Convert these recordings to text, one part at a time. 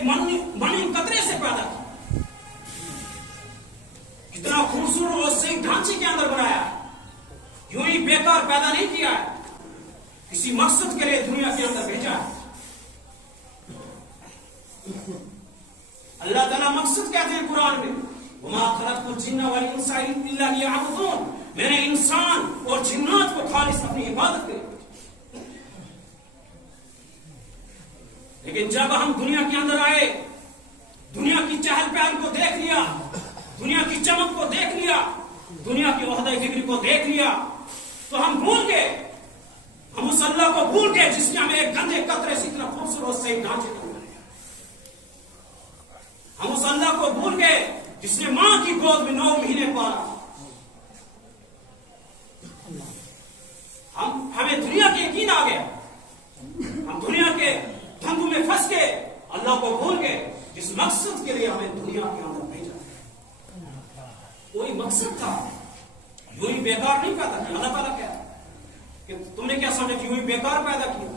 ایک منی قطرے سے پیدا کیا، کتنا خوبصورت اور صحیح ڈھانچے کے اندر بنایا ہے، یوں ہی بیکار پیدا نہیں کیا ہے، کسی مقصد کے لیے دنیا کے اندر بھیجا ہے۔ اللہ تعالیٰ مقصد کہتے ہیں قرآن میں، وَمَا خَلَقْتُ الْجِنَّ وَالْإِنسَ إِلَّا لِيَعْبُدُونِ، میں نے انسان اور جنات کو خالص اپنی عبادت کے لیے۔ لیکن جب ہم دنیا کے اندر آئے، دنیا کی چہل پہل کو دیکھ لیا، دنیا کی چمک کو دیکھ لیا، دنیا کی وحدہ فکری کو دیکھ لیا، تو ہم بھول گئے، ہم اس اللہ کو بھول گئے جس نے ہمیں ایک گندے قطرے سے اتنا خوبصورت صحیح ڈھانچے کو بنایا۔ ہم اس اللہ کو بھول گئے جس نے ماں کی گود میں 9 مہینے پالا۔ ہمیں دنیا کے یقین آ گیا، ہم دنیا کے دھندوں میں پھنس گئے، اللہ کو بھول گئے جس مقصد کے لیے ہمیں دنیا کے اندر بھیجا۔ کوئی مقصد تھا، یوں ہی بیکار نہیں پیدا کیا۔ اللہ تعالیٰ کہتا ہے کہ تم نے کیا سمجھا کہ یوں ہی بیکار پیدا کیا،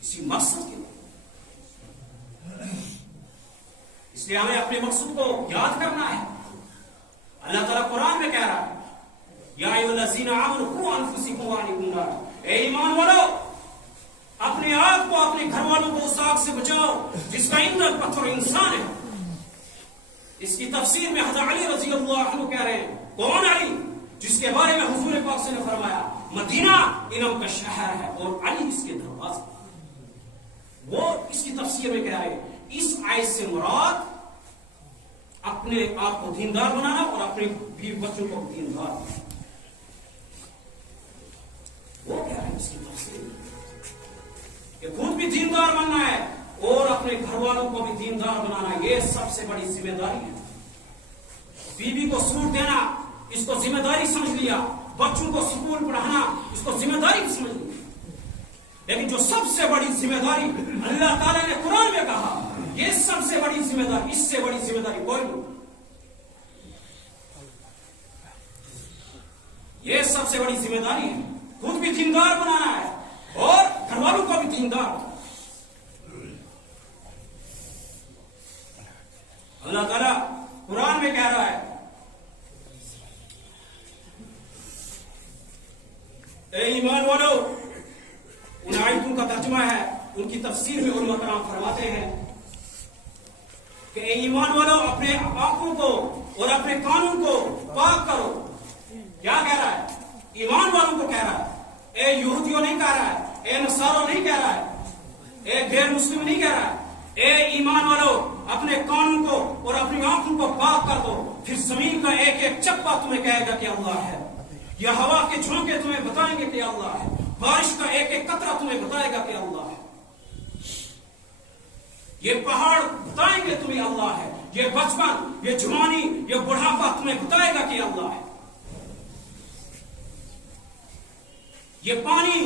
اسی مقصد کے لیے۔ اس لیے ہمیں اپنے مقصد کو یاد کرنا ہے۔ اللہ تعالیٰ قرآن میں کہہ رہا ہے، یا ایھا الذین آمنوا قوا انفسکم واہلیکم نارا، اے ایمان والو اپنے آپ کو اپنے گھر والوں کو اس آگ سے بچاؤ جس کا ایندھن پتھر انسان ہے۔ اس کی تفسیر میں حضرت علی رضی اللہ عنہ کہہ رہے ہیں، کون علی؟ جس کے بارے میں حضور پاک نے فرمایا مدینہ علم کا شہر ہے اور علی اس کے دروازے۔ وہ اس کی تفسیر میں کہہ رہے ہیں اس آیت سے مراد اپنے آپ کو دیندار بنانا اور اپنے بیوی بچوں کو دیندار بنانا۔ وہ کہہ رہے ہیں اس کی تفسیر کہ خود بھی دیندار بننا ہے اور اپنے گھر والوں کو بھی دیندار بنانا، یہ سب سے بڑی ذمہ داری ہے۔ بیوی کو سوٹ دینا اس کو ذمہ داری سمجھ لیا، بچوں کو سکول پڑھانا اس کو ذمہ داری سمجھ لیا، لیکن جو سب سے بڑی ذمہ داری اللہ تعالیٰ نے قرآن میں کہا، یہ سب سے بڑی ذمہ داری، اس سے بڑی ذمہ داری کوئی نہیں۔ یہ سب سے بڑی ذمہ داری ہے، خود بھی دیندار بنانا ہے اور گھر والوں کو بھی دیندار۔ اللہ تعالیٰ قرآن میں کہہ رہا ہے، اے ایمان والو، ان آیتوں کا ترجمہ ہے، ان کی تفسیر میں علماء کرام فرماتے ہیں کہ اے ایمان والو اپنے آنکھوں کو اور اپنے کانوں کو پاک کرو۔ کیا کہہ رہا ہے؟ ایمان والوں کو کہہ رہا ہے، اے یہودیوں نہیں کہہ رہا ہے، اے نصاروں نہیں کہہ رہا ہے، اے غیر مسلم نہیں کہہ رہا ہے، اے ایمان والو اپنے کانوں کو اور اپنی آنکھوں کو پاک کر دو، پھر زمین کا ایک ایک چپا تمہیں کہے گا کہ اللہ ہے، یہ ہوا کے جھونکے تمہیں بتائیں گے کہ اللہ ہے، بارش کا ایک ایک قطرہ تمہیں بتائے گا کہ اللہ ہے، یہ پہاڑ بتائیں گے تمہیں اللہ ہے، یہ بچپن، یہ جوانی، یہ بڑھاپا تمہیں بتائے گا کہ اللہ ہے، یہ پانی،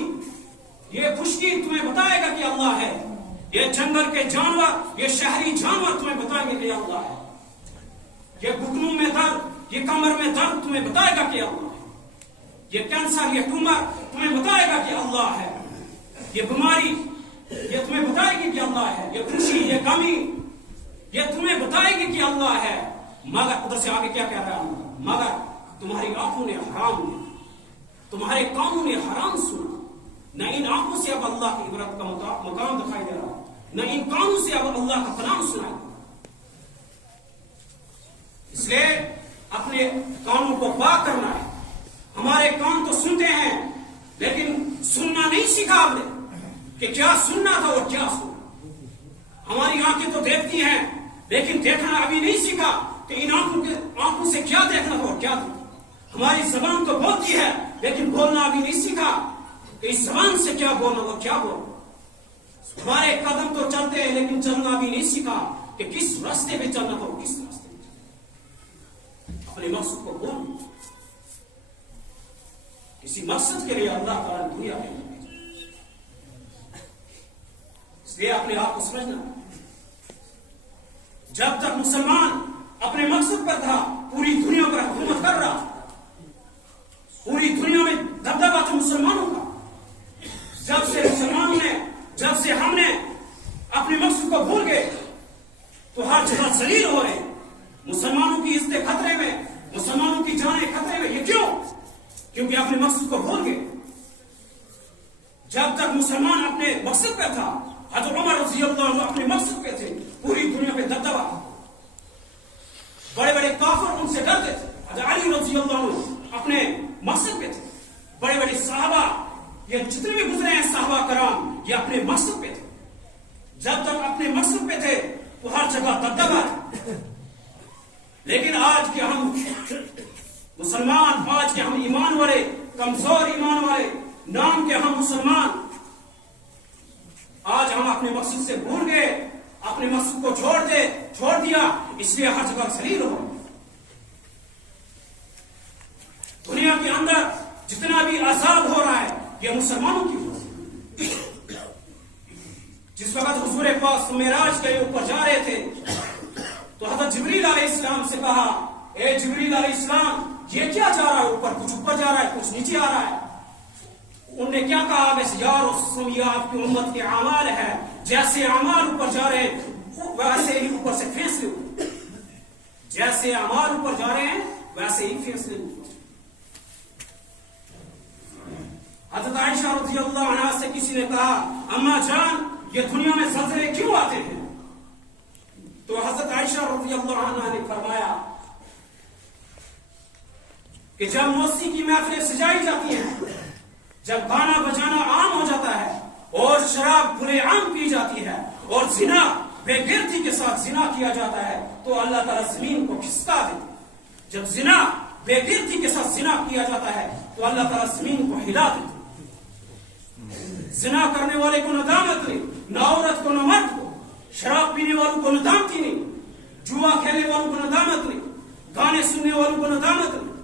یہ خشکی تمہیں بتائے گا کہ اللہ ہے، یہ جنگل کے جانور، یہ شہری جانور تمہیں بتائیں گے کہ اللہ ہے، یہ گھٹنوں میں درد، یہ کمر میں درد تمہیں بتائے گا کہ اللہ ہے، یہ کینسر، یہ ٹیومر تمہیں بتائے گا کہ اللہ ہے، یہ بیماری یہ تمہیں بتائے گی کہ اللہ ہے، یہ خوشی، یہ غمی یہ تمہیں بتائے گی کہ اللہ ہے، مگر ادھر سے آگے کیا کہہ رہا ہے؟ مگر تمہاری آنکھوں نے حرام دیکھا، تمہارے کانوں نے حرام سنا، نہ ان آنکھوں سے اب اللہ کی عبرت کا مقام دکھائی دے رہا، نہ ان کانوں سے اب اللہ کا کلام سنائی۔ اس لیے اپنے کانوں کو پاک کرنا ہے۔ ہمارے کان تو سنتے ہیں لیکن سننا نہیں سیکھا ہم نے کہ کیا سننا تھا اور کیا سننا۔ ہماری آنکھیں تو دیکھتی ہیں لیکن دیکھنا ابھی نہیں سیکھا کہ ان آنکھوں سے کیا دیکھنا تھا اور کیا دیکھنا۔ ہماری زبان تو بولتی ہے لیکن بولنا ابھی نہیں سیکھا کہ اس زبان سے کیا بولنا اور کیا بولنا۔ ہمارے قدم تو چلتے ہیں لیکن چلنا ابھی نہیں سیکھا کہ کس راستے پہ چلنا تھا اور کس راستے پہ چلنا۔ اپنے مقصد کو بولنا، کسی مقصد کے لیے اللہ تعالیٰ نے دنیا میں بھیجا، اس لیے اپنے آپ کو سمجھنا۔ جب تک مسلمان اپنے مقصد پر تھا پوری دنیا پر حکومت کر رہا، پوری دنیا میں دبدبہ تھا مسلمانوں کا۔ جب سے ہم نے ذلیل ہو رہے ہیں، مسلمانوں کی عزتیں خطرے میں، مسلمانوں کی جانیں خطرے میں. یہ کیوں؟ کیونکہ اپنے مقصد کو بھول گئے. جب تک مسلمان اپنے مقصد پہ تھا، حضرت عمر رضی اللہ عنہ اپنے مقصد پہ تھے، پوری دنیا پہ دبدبا، بڑے بڑے کافر ان سے ڈرتے تھے. حضرت علی رضی اللہ عنہ اپنے مقصد پہ تھے. بڑے بڑے صحابہ، یہ جتنے بھی گزرے ہیں صحابہ کرام، یہ اپنے مقصد پہ تھے. جب تک اپنے مقصد پہ تھے تو ہر جگہ دبدبا ہے. لیکن آج کے ہم مسلمان، آج کے ہم ایمان والے، کمزور ایمان والے، نام کے ہم مسلمان، آج ہم اپنے مقصد سے بھول گئے، اپنے مقصد کو چھوڑ دیا، اس لیے ہر جگہ ذلیل ہو. دنیا کے اندر جتنا بھی عذاب ہو رہا ہے یہ مسلمانوں کی وجہ سے. جس وقت حضور پاک معراج کے اوپر جا رہے تھے تو حضرت جبریل علیہ السلام سے کہا، اے جبریل علیہ السلام، یہ کیا جا رہا ہے؟ اوپر کچھ اوپر جا رہا ہے، کچھ نیچے آ رہا ہے. انہوں نے کیا کہا؟ ویسے یا رسول اللہ، یہ آپ کی امت کے اعمال ہے، جیسے اعمال اوپر جا رہے ہیں ویسے ہی اوپر سے فیصلے ہوتے. جیسے اعمال اوپر جا رہے ہیں ویسے ہی فیصلے ہوتے. حضرت عائشہ رضی اللہ عنہا سے کسی نے کہا، اما جان، یہ دنیا میں زلزلے کیوں آتے ہیں؟ تو حضرت عائشہ رضی اللہ عنہا نے فرمایا کہ جب موسیقی کی محفلیں سجائی جاتی ہیں، جب گانا بجانا عام ہو جاتا ہے اور شراب کھلے عام پی جاتی ہے اور زنا بے غیرتی کے ساتھ زنا کیا جاتا ہے، تو اللہ تعالیٰ زمین کو کھسکا دیتے. جب زنا بے غیرتی کے ساتھ زنا کیا جاتا ہے تو اللہ تعالیٰ زمین کو ہلا دیتے. زنا کرنے والے کو ندامت نہیں، نہ عورت کو نہ مرد کو، شراب پینے والوں کو ندامتی نہیں، جوا کھیلنے والوں کو ندامت نہیں، گانے سننے والوں کو ندامت نہیں.